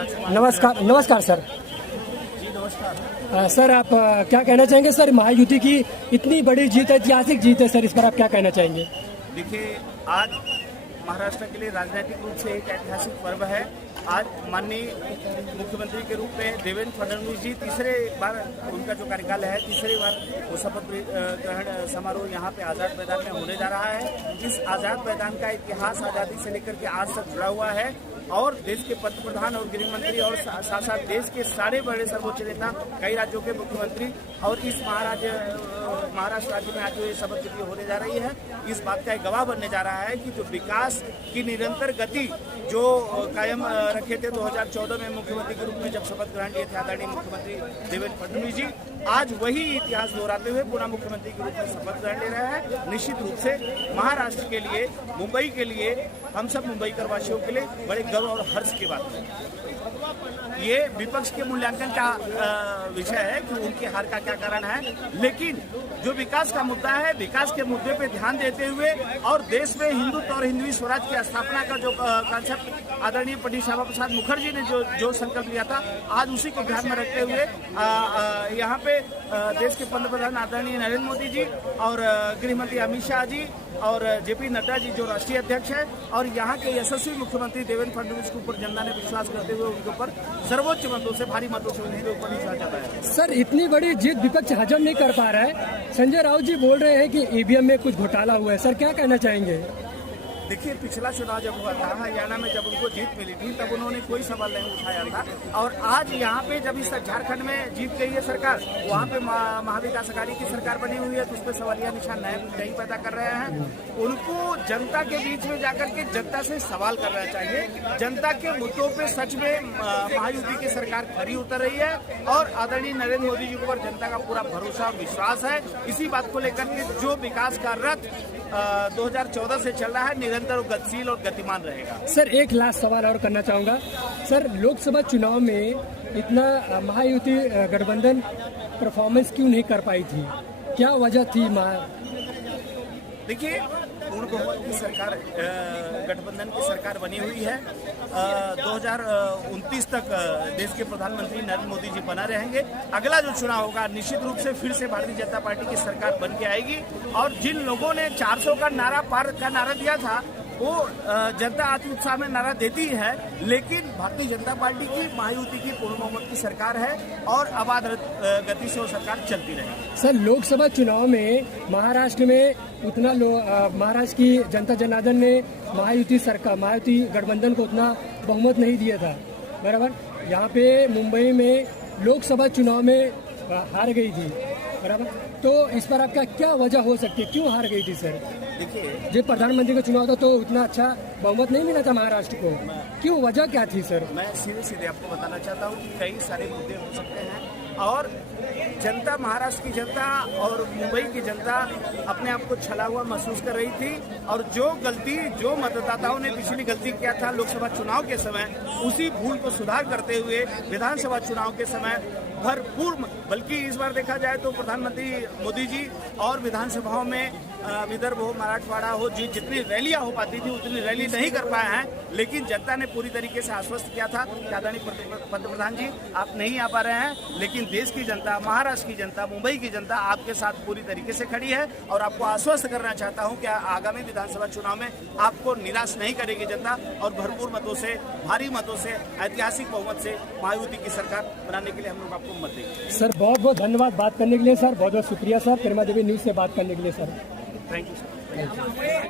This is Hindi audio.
नमस्कार नमस्कार सर। जी नमस्कार। सर आप क्या कहना चाहेंगे सर, महायुति की इतनी बड़ी जीत है, ऐतिहासिक जीत है सर, इस पर आप क्या कहना चाहेंगे? देखिए, आज महाराष्ट्र के लिए राजनीतिक रूप से एक ऐतिहासिक पर्व है। आज माननीय मुख्यमंत्री के रूप में देवेंद्र फडणवीस जी तीसरे बार उनका जो कार्यकाल है, तीसरी बार वो शपथ ग्रहण समारोह यहाँ पे आज़ाद मैदान में होने जा रहा है। इस आज़ाद मैदान का इतिहास आज़ादी से लेकर के आज तक जुड़ा हुआ है और देश के पंतप्रधान और गृह मंत्री और साथ साथ देश के सारे बड़े सर्वोच्च नेता, कई राज्यों के मुख्यमंत्री और इस महाराष्ट्र राज्य में आज जो ये शपथ विधि होने जा रही है, इस बात का एक गवाह बनने जा रहा है कि जो विकास की निरंतर गति जो कायम रखे थे 2014 में मुख्यमंत्री के रूप में जब शपथ ग्रहण लिए थे आदरणीय मुख्यमंत्री देवेंद्र फडणवीस जी, आज वही इतिहास दोहराते हुए पुनः मुख्यमंत्री के रूप में शपथ ग्रहण ले रहे हैं। निश्चित रूप से महाराष्ट्र के लिए, मुंबई के लिए, हम सब मुंबईकर वासियों के लिए बड़े गर्व और हर्ष की बात है। ये विपक्ष के मूल्यांकन का विषय है कि उनकी हार का क्या कारण है, लेकिन जो विकास का मुद्दा है, विकास के मुद्दे पे ध्यान देते हुए और देश में हिंदुत्व और हिंदवी स्वराज की स्थापना का जो कॉन्सेप्ट आदरणीय पंडित श्यामा प्रसाद मुखर्जी ने जो संकल्प लिया था, आज उसी को ध्यान में रखते हुए यहाँ पे देश के पंतप्रधान आदरणीय नरेंद्र मोदी जी और गृह मंत्री अमित शाह जी और जेपी नड्डा जी जो राष्ट्रीय अध्यक्ष है और यहाँ के यशस्वी मुख्यमंत्री देवेंद्र फडणवीस के ऊपर जनता ने विश्वास करते हुए उनके ऊपर सर्वोच्च मतों से, भारी मतों से उनके ऊपर विश्वास जताया है। सर इतनी बड़ी जीत विपक्ष हजम नहीं कर पा रहा है। संजय राउत जी बोल रहे हैं कि ईवीएम में कुछ घोटाला हुआ है, सर क्या कहना चाहेंगे? देखिए, पिछला चुनाव जब हुआ था हरियाणा में, जब उनको जीत मिली थी, तब उन्होंने कोई सवाल नहीं उठाया था और आज यहाँ पे जब इस झारखंड में जीत गई है सरकार, वहाँ पे महाविकास अघाड़ी की सरकार बनी हुई है, तो उस पर सवालिया निशान नहीं पैदा कर रहे हैं। उनको जनता के बीच में जाकर के जनता से सवाल करना चाहिए। जनता के मुद्दों पे सच में महायुति की सरकार खरी उतर रही है और आदरणीय नरेंद्र मोदी जी पर जनता का पूरा भरोसा और विश्वास है। इसी बात को लेकर के जो विकास का रथ 2014 से चल रहा है, निरंतर गतिशील और गतिमान रहेगा। सर एक लास्ट सवाल और करना चाहूँगा सर, लोकसभा चुनाव में इतना महायुति गठबंधन परफॉर्मेंस क्यों नहीं कर पाई थी, क्या वजह थी? देखिए, पूर्ण बहुमत की सरकार, गठबंधन की सरकार बनी हुई है। 2029 तक देश के प्रधानमंत्री नरेंद्र मोदी जी बना रहेंगे। अगला जो चुनाव होगा निश्चित रूप से फिर से भारतीय जनता पार्टी की सरकार बन के आएगी और जिन लोगों ने 400 का नारा पार का नारा दिया था, वो जनता अति उत्साह में नारा देती है, लेकिन भारतीय जनता पार्टी की महायुति की पूर्ण बहुमत की सरकार है और अबाध गति से वो सरकार चलती रहेगी। सर लोकसभा चुनाव में महाराष्ट्र में उतना महाराष्ट्र की जनता जनार्दन ने महायुति गठबंधन को उतना बहुमत नहीं दिया था, बराबर। यहाँ पे मुंबई में लोकसभा चुनाव में हार गई थी, बराबर। तो इस पर आपका क्या वजह हो सकती है, क्यों हार गई थी सर? देखिए, जब प्रधानमंत्री का चुनाव था तो उतना अच्छा बहुमत नहीं मिला था महाराष्ट्र को, क्यों, वजह क्या थी सर? मैं सीधे आपको बताना चाहता हूँ कि कई सारे मुद्दे हो सकते हैं और जनता, महाराष्ट्र की जनता और मुंबई की जनता अपने आप को छला हुआ महसूस कर रही थी और जो मतदाताओं ने पिछली गलती किया था लोकसभा चुनाव के समय, उसी भूल को सुधार करते हुए विधानसभा चुनाव के समय भरपूर, बल्कि इस बार देखा जाए तो प्रधानमंत्री मोदी जी और विधानसभाओं में विदर्भ हो, मराठवाड़ा हो, जितनी रैलियां हो पाती थी उतनी रैली नहीं कर पाए हैं, लेकिन जनता ने पूरी तरीके से आश्वस्त किया था कि आदरणीय पंतप्रधान जी आप नहीं आ पा रहे हैं, लेकिन देश की जनता, महाराष्ट्र की जनता, मुंबई की जनता आपके साथ पूरी तरीके से खड़ी है और आपको आश्वस्त करना चाहता हूं कि आगामी विधानसभा चुनाव में आपको निराश नहीं करेगी जनता और भरपूर मतों से, भारी मतों से, ऐतिहासिक बहुमत से महायुति की सरकार बनाने के लिए हम लोग आपको मत देंगे। सर बहुत बहुत धन्यवाद बात करने के लिए सर, बहुत बहुत शुक्रिया सर, प्रेमा देवी न्यूज़ से बात करने के लिए सर। Thank you sir.